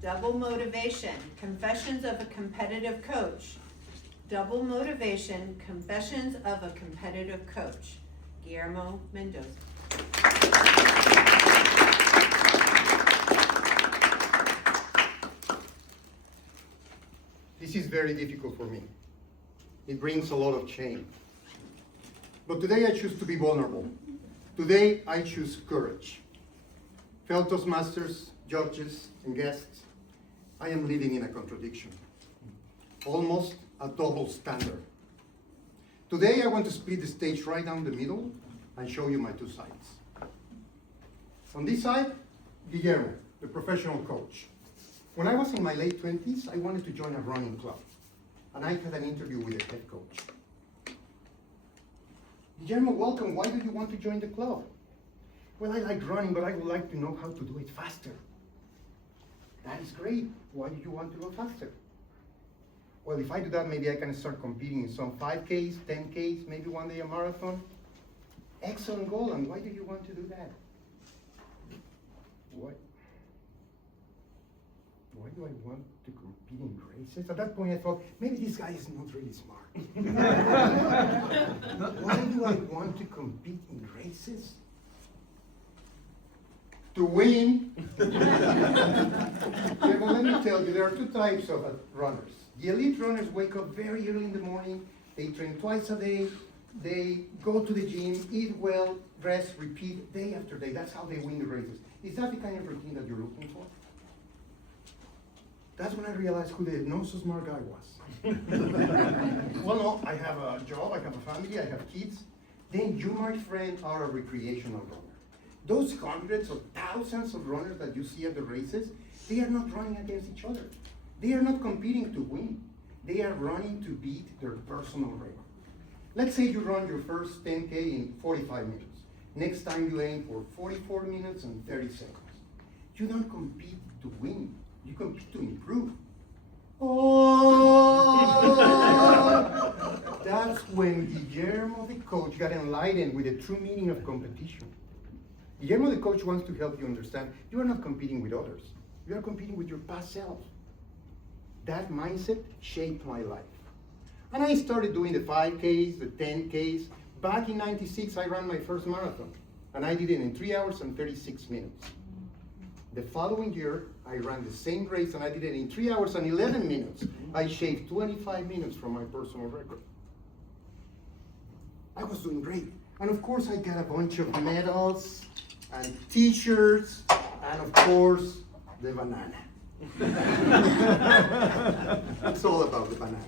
Double motivation, confessions of a competitive coach. Double motivation, confessions of a competitive coach. Guillermo Mendoza. This is very difficult for me. It brings a lot of shame. But today I choose to be vulnerable. Today I choose courage. Fellow Toastmasters, judges, and guests, I am living in a contradiction. Almost a double standard. Today I want to split the stage right down the middle and show you my two sides. On this side, Guillermo, the professional coach. When I was in my late 20s, I wanted to join a running club, and I had an interview with the head coach. Guillermo, welcome. Why do you want to join the club? Well, I like running, but I would like to know how to do it faster. That is great. Why do you want to go faster? Well, if I do that, maybe I can start competing in some 5Ks, 10Ks, maybe one day a marathon. Excellent goal, and why do you want to do that? Why do I want to compete in races? At that point I thought, maybe this guy is not really smart. Why do I want to compete in races? To win. Yeah, well, let me tell you, there are two types of runners. The elite runners wake up very early in the morning, they train twice a day, they go to the gym, eat well, rest, repeat, day after day. That's how they win the races. Is that the kind of routine that you're looking for? That's when I realized who the not so smart guy was. Well, no, I have a job, I have a family, I have kids. Then you, my friend, are a recreational runner. Those hundreds of thousands of runners that you see at the races, they are not running against each other. They are not competing to win. They are running to beat their personal record. Let's say you run your first 10K in 45 minutes. Next time you aim for 44 minutes and 30 seconds. You don't compete to win. You compete to improve. Oh! That's when Guillermo the coach got enlightened with the true meaning of competition. Guillermo the coach wants to help you understand you are not competing with others. You are competing with your past self. That mindset shaped my life. And I started doing the 5Ks, the 10Ks. Back in '96, I ran my first marathon. And I did it in 3 hours and 36 minutes. The following year, I ran the same race and I did it in 3 hours and 11 minutes. I shaved 25 minutes from my personal record. I was doing great. And of course, I got a bunch of medals and t-shirts and of course, the banana. It's all about the banana.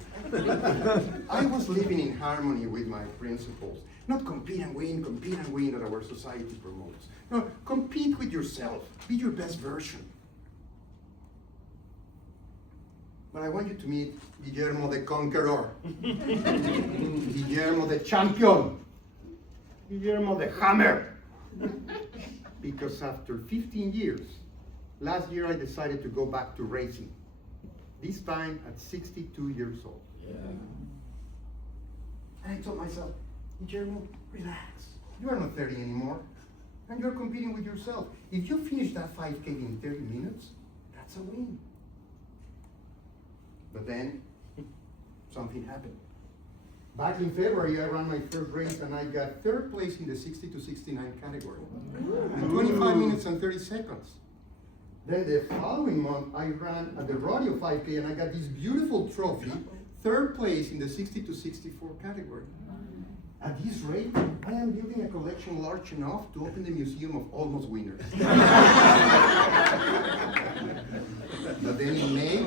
I was living in harmony with my principles. Not compete and win that our society promotes. No, compete with yourself. Be your best version. But I want you to meet Guillermo the Conqueror. Guillermo the Champion. Guillermo the Hammer. Because after 15 years, last year I decided to go back to racing. This time at 62 years old. Yeah. And I told myself, Guillermo, relax. You are not 30 anymore. And you're competing with yourself. If you finish that 5K in 30 minutes, that's a win. But then, something happened. Back in February, I ran my first race and I got third place in the 60 to 69 category. In 25 minutes and 30 seconds. Then the following month, I ran at the Rodeo 5K and I got this beautiful trophy, third place in the 60 to 64 category. At this rate, I am building a collection large enough to open the Museum of Almost Winners. But then in May,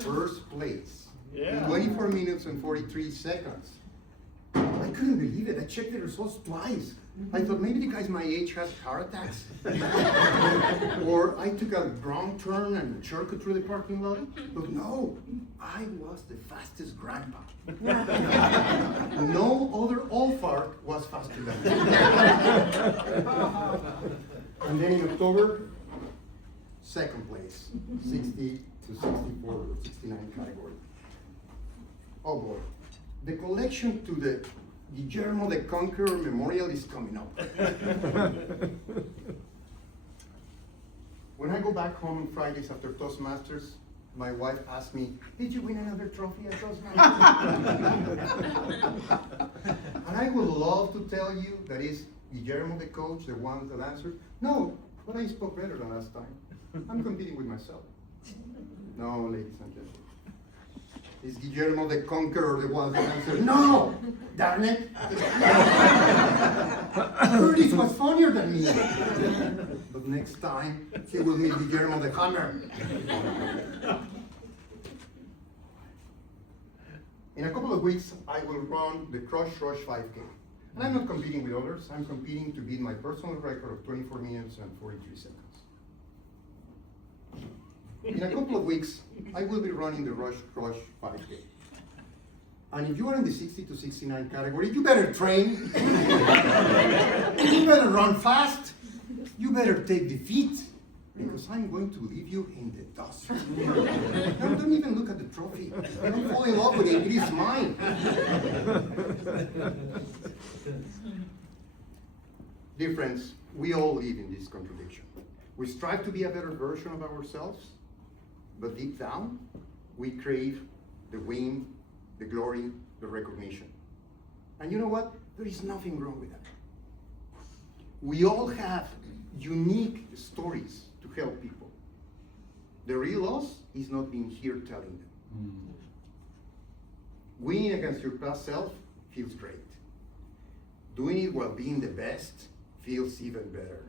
first place. In 24 minutes and 43 seconds. I couldn't believe it. I checked the results twice. I thought maybe the guys my age has heart attacks. Or I took a wrong turn and shortcut through the parking lot. But no, I was the fastest grandpa. No other Allfark was faster than me. And then in October, second place, 60 to 64 or 69 category. Oh boy, the collection to the Guillermo the Conqueror Memorial is coming up. When I go back home on Fridays after Toastmasters, my wife asks me, did you win another trophy at Toastmasters? And I would love to tell you that is Guillermo the coach, the one that answered. No, but I spoke better than last time. I'm competing with myself. No, ladies and gentlemen. Is Guillermo the conqueror the one that answered? No! Darn it! Curtis was funnier than me. But next time, he will meet Guillermo the hammer. In a couple of weeks, I will run the Crush Rush 5K. And I'm not competing with others, I'm competing to beat my personal record of 24 minutes and 43 seconds. In a couple of weeks, I will be running the Rush Rush 5K. And if you are in the 60 to 69 category, you better train. You better run fast. You better take defeat, because I'm going to leave you in the dust. No, don't even look at the trophy. Don't fall in love with it, it is mine. Dear friends, we all live in this contradiction. We strive to be a better version of ourselves, but deep down, we crave the win, the glory, the recognition. And you know what? There is nothing wrong with that. We all have unique stories to help people. The real loss is not being here telling them. Winning against your past self feels great. Doing it while being the best feels even better.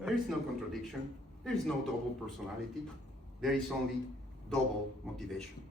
There is no contradiction. There is no double personality. There is only double motivation.